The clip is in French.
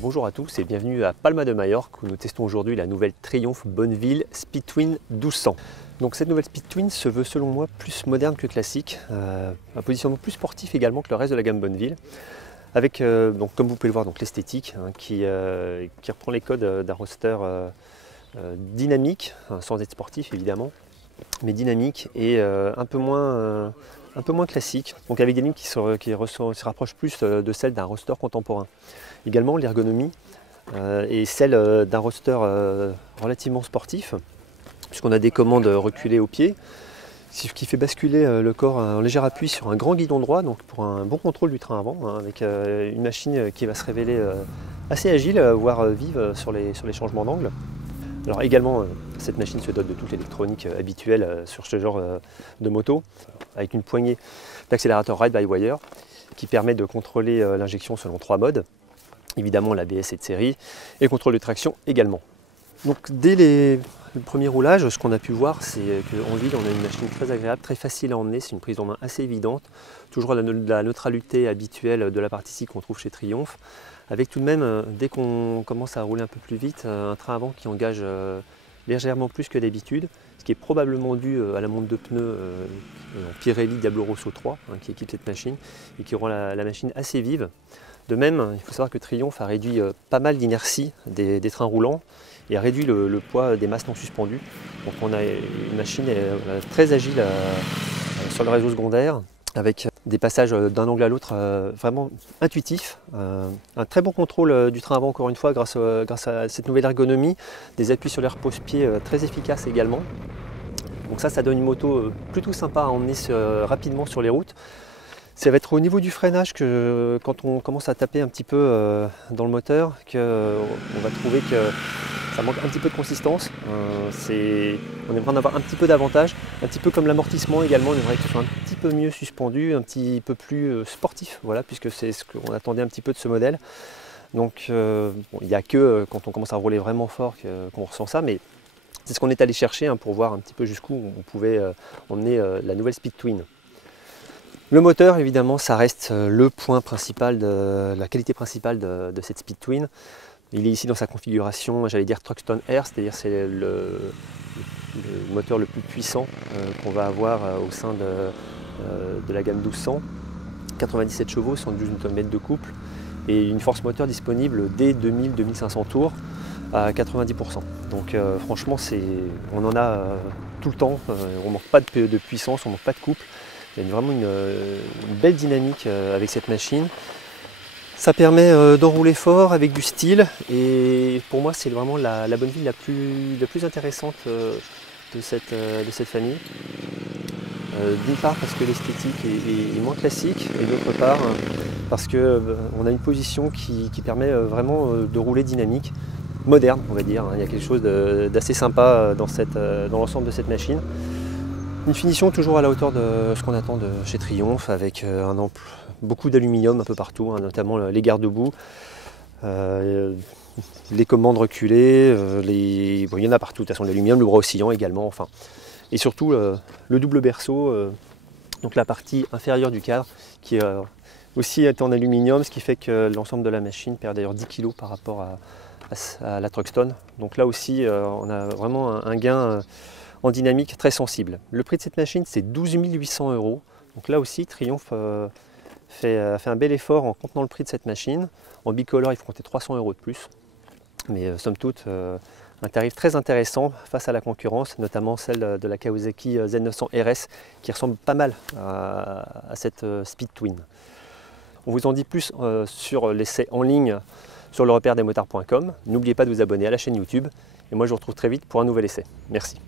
Bonjour à tous et bienvenue à Palma de Majorque où nous testons aujourd'hui la nouvelle Triumph Bonneville Speed Twin 1200. Donc cette nouvelle Speed Twin se veut selon moi plus moderne que classique, un positionnement plus sportif également que le reste de la gamme Bonneville, avec donc, comme vous pouvez le voir l'esthétique qui reprend les codes d'un roadster dynamique, sans être sportif évidemment, mais dynamique et un peu moins classique, donc avec des lignes qui se rapprochent plus de celles d'un roadster contemporain. Également l'ergonomie est celle d'un roadster relativement sportif, puisqu'on a des commandes reculées au pied, ce qui fait basculer le corps en léger appui sur un grand guidon droit, donc pour un bon contrôle du train avant, avec une machine qui va se révéler assez agile, voire vive sur les changements d'angle. Alors également, cette machine se dote de toute l'électronique habituelle sur ce genre de moto, avec une poignée d'accélérateur ride-by-wire qui permet de contrôler l'injection selon 3 modes. Évidemment, l'ABS est de série et le contrôle de traction également. Donc dès le premier roulage, ce qu'on a pu voir, c'est qu'en ville, on a une machine très agréable, très facile à emmener, c'est une prise en main assez évidente, toujours la neutralité habituelle de la partie ici qu'on trouve chez Triumph, avec tout de même, dès qu'on commence à rouler un peu plus vite, un train avant qui engage légèrement plus que d'habitude, ce qui est probablement dû à la monte de pneus en Pirelli Diablo Rosso 3 qui équipe cette machine et qui rend la machine assez vive. De même, il faut savoir que Triumph a réduit pas mal d'inertie des trains roulants et a réduit le poids des masses non suspendues. Donc on a une machine très agile sur le réseau secondaire, avec des passages d'un angle à l'autre vraiment intuitifs. Un très bon contrôle du train avant, encore une fois, grâce à cette nouvelle ergonomie, des appuis sur les repose-pieds très efficaces également. Donc ça donne une moto plutôt sympa à emmener rapidement sur les routes. Ça va être au niveau du freinage que quand on commence à taper un petit peu dans le moteur, qu'on va trouver que ça manque un petit peu de consistance. On aimerait en avoir un petit peu d'avantage, un petit peu comme l'amortissement également, on aimerait que ce soit un petit peu mieux suspendu, un petit peu plus sportif, voilà, puisque c'est ce qu'on attendait un petit peu de ce modèle. Donc il n'y a que quand on commence à rouler vraiment fort qu'on ressent ça, mais c'est ce qu'on est allé chercher pour voir un petit peu jusqu'où on pouvait emmener la nouvelle Speed Twin. Le moteur, évidemment, ça reste le point principal, la qualité principale de cette Speed Twin. Il est ici dans sa configuration, j'allais dire Truxton Air, c'est-à-dire c'est le moteur le plus puissant qu'on va avoir au sein de la gamme 1200. 97 chevaux, 112 Nm de couple et une force moteur disponible dès 2000-2500 tours à 90%. Donc franchement, on en a tout le temps, on ne manque pas de puissance, on ne manque pas de couple. Il y a vraiment une belle dynamique avec cette machine. Ça permet d'enrouler fort avec du style et pour moi c'est vraiment la Bonneville la plus intéressante de cette famille. D'une part parce que l'esthétique est moins classique et d'autre part parce qu'on a une position qui permet vraiment de rouler dynamique, moderne on va dire. Il y a quelque chose d'assez sympa dans l'ensemble de cette machine. Une finition toujours à la hauteur de ce qu'on attend de chez Triumph, avec beaucoup d'aluminium un peu partout, notamment les garde-boue, les commandes reculées, il y en a partout, de toute façon l'aluminium, le bras oscillant également, enfin. Et surtout le double berceau, donc la partie inférieure du cadre, qui aussi est en aluminium, ce qui fait que l'ensemble de la machine perd d'ailleurs 10 kg par rapport à la Truxton. Donc là aussi, on a vraiment un gain en dynamique très sensible. Le prix de cette machine c'est 12 800 €. Donc là aussi Triumph fait un bel effort en contenant le prix de cette machine. En bicolore il faut compter 300 € de plus. Mais somme toute un tarif très intéressant face à la concurrence, notamment celle de la Kawasaki Z900 RS qui ressemble pas mal à cette Speed Twin. On vous en dit plus sur l'essai en ligne sur le repère des motards.com. N'oubliez pas de vous abonner à la chaîne YouTube. Et moi je vous retrouve très vite pour un nouvel essai. Merci.